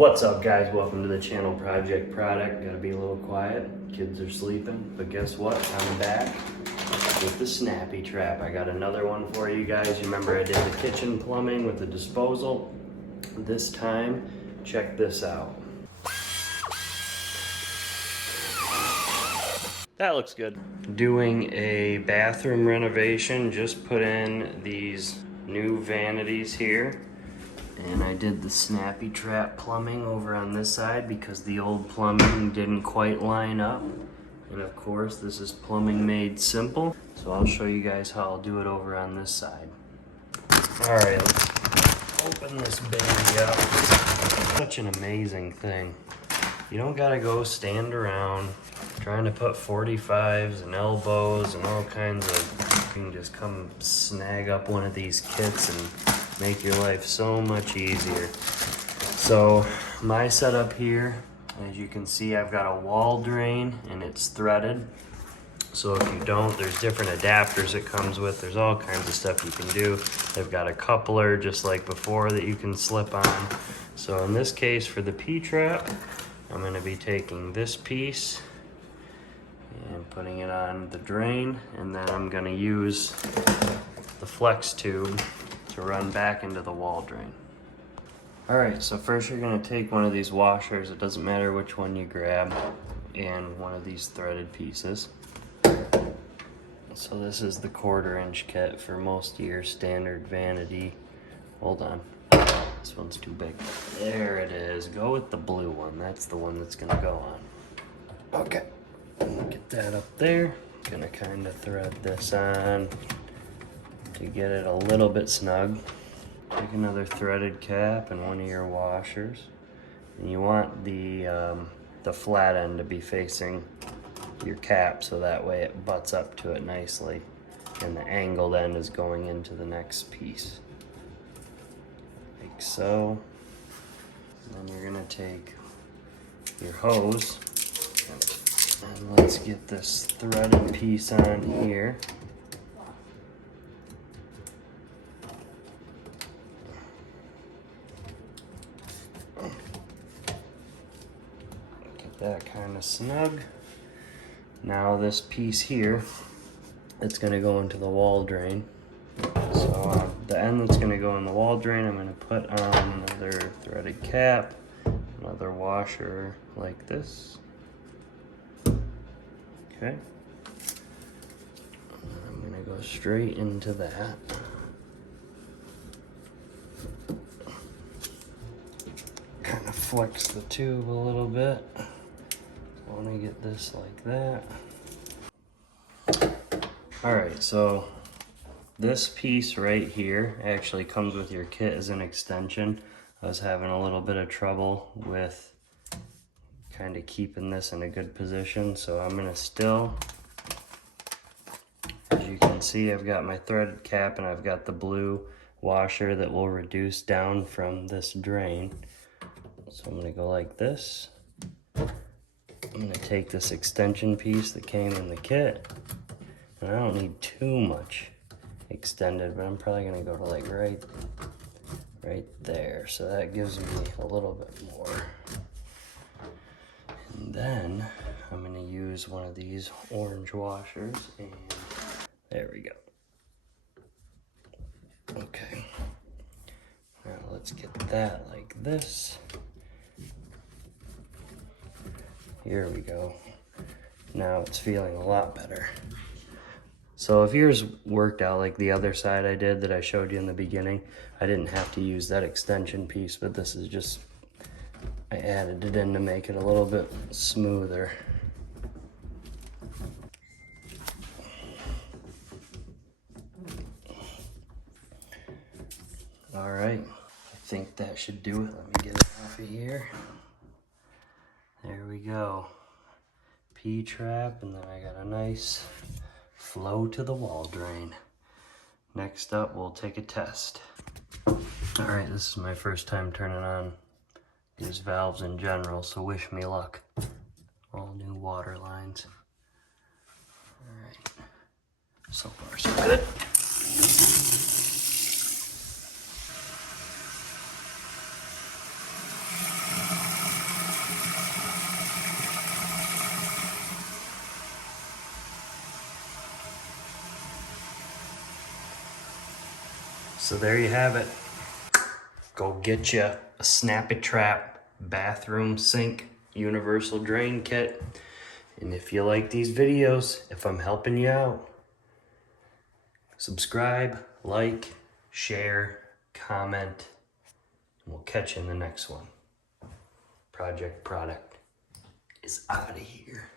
What's up, guys? Welcome to the channel. Project Product. Gotta be a little quiet. Kids are sleeping, but guess what? I'm back with the Snappy Trap. I got another one for you guys. You remember I did the kitchen plumbing with the disposal? This time, check this out. That looks good. Doing a bathroom renovation. Just put in these new vanities here. And I did the Snappy Trap plumbing over on this side because the old plumbing didn't quite line up. And of course, this is plumbing made simple. So I'll show you guys how I'll do it over on this side. All right, let's open this baby up. Such an amazing thing. You don't gotta go stand around trying to put 45s and elbows and all kinds of, you can just come snag up one of these kits and make your life so much easier. So my setup here, as you can see, I've got a wall drain and it's threaded. So if you don't, there's different adapters it comes with. There's all kinds of stuff you can do. They've got a coupler just like before that you can slip on. So in this case for the P-trap, I'm gonna be taking this piece and putting it on the drain, and then I'm gonna use the flex tube to run back into the wall drain. All right, so first you're gonna take one of these washers, it doesn't matter which one you grab, and one of these threaded pieces. So this is the 1/4" kit for most of your standard vanity. Hold on, this one's too big. There it is, go with the blue one, that's the one that's gonna go on. Okay, get that up there. Gonna kind of thread this on to get it a little bit snug. Take another threaded cap and one of your washers. And you want the flat end to be facing your cap so that way it butts up to it nicely. And the angled end is going into the next piece. Like so. And then you're gonna take your hose and let's get this threaded piece on here. That kind of snug. Now this piece here, it's going to go into the wall drain. So the end that's going to go in the wall drain, I'm going to put on another threaded cap, another washer like this. Okay. I'm going to go straight into that. Kind of flex the tube a little bit. I want to get this like that. All right, so this piece right here actually comes with your kit as an extension. I was having a little bit of trouble with kind of keeping this in a good position, so I'm gonna still, as you can see, I've got my threaded cap and I've got the blue washer that will reduce down from this drain. So I'm gonna go like this. I'm gonna take this extension piece that came in the kit, and I don't need too much extended, but I'm probably gonna go to like right there. So that gives me a little bit more. And then I'm gonna use one of these orange washers, and there we go. Okay, now let's get that like this. Here we go. Now it's feeling a lot better. So if yours worked out like the other side I did that I showed you in the beginning, I didn't have to use that extension piece, but this is just, I added it in to make it a little bit smoother. All right, I think that should do it. Let me get it off of here. There we go. P-trap, and then I got a nice flow to the wall drain. Next up, we'll take a test. All right, this is my first time turning on these valves in general, so wish me luck. All new water lines. All right, so far so good. So there you have it. Go get you a Snappy Trap bathroom sink universal drain kit. And if you like these videos, if I'm helping you out, subscribe, like, share, comment, and we'll catch you in the next one. Project Product is out of here.